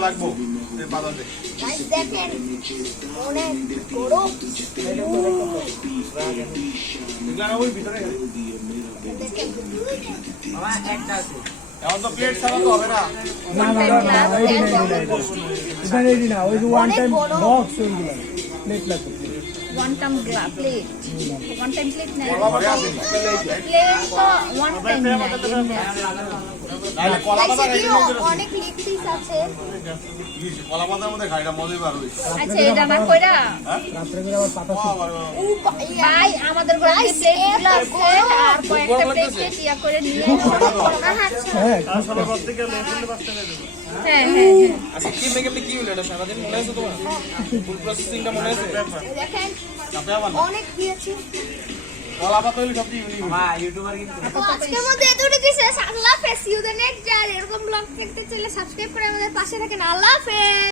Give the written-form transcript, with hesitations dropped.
লাগবো দেখেন অনেক বড় ভিতরে এখন তো প্লেট ছাড়া তো হবে না না ওই ওয়ান টাইম বক্স ওইগুলো প্লেট লাগবে one time plate না plate তো one time তাহলে কলা পাতা অনেক লেগ পিস আছে কলা পাতার মধ্যে খাইটা মজাই বার হইছে আচ্ছা এটা না কইরা রাত্রে করে আবার পাতা ভাই আমাদের ঘরে প্লেটগুলো আছে আর কয়েকটা প্লেট ইয়া করে নিয়ে হ্যাঁ সবার থেকে লেভেলে বাঁচতে হবে হ্যাঁ আচ্ছা কি মেকে কি হলো এটা সারা দিন মনে আছে তোমার ফুল প্রসেসিংটা মনে আছে দেখেন অনেক দিয়েছি কলা পাতা হইলে সবচেয়ে ইউনিক হ্যাঁ ইউটিউবার কিন্তু আজকের মধ্যে এতটুকু শেষ আল্লাহ হাফেজ ইউ দ্য নেক্সট ডে এরকম ব্লগ দেখতে চাইলে সাবস্ক্রাইব করে আমাদের পাশে থাকেন আল্লাহ হাফেজ।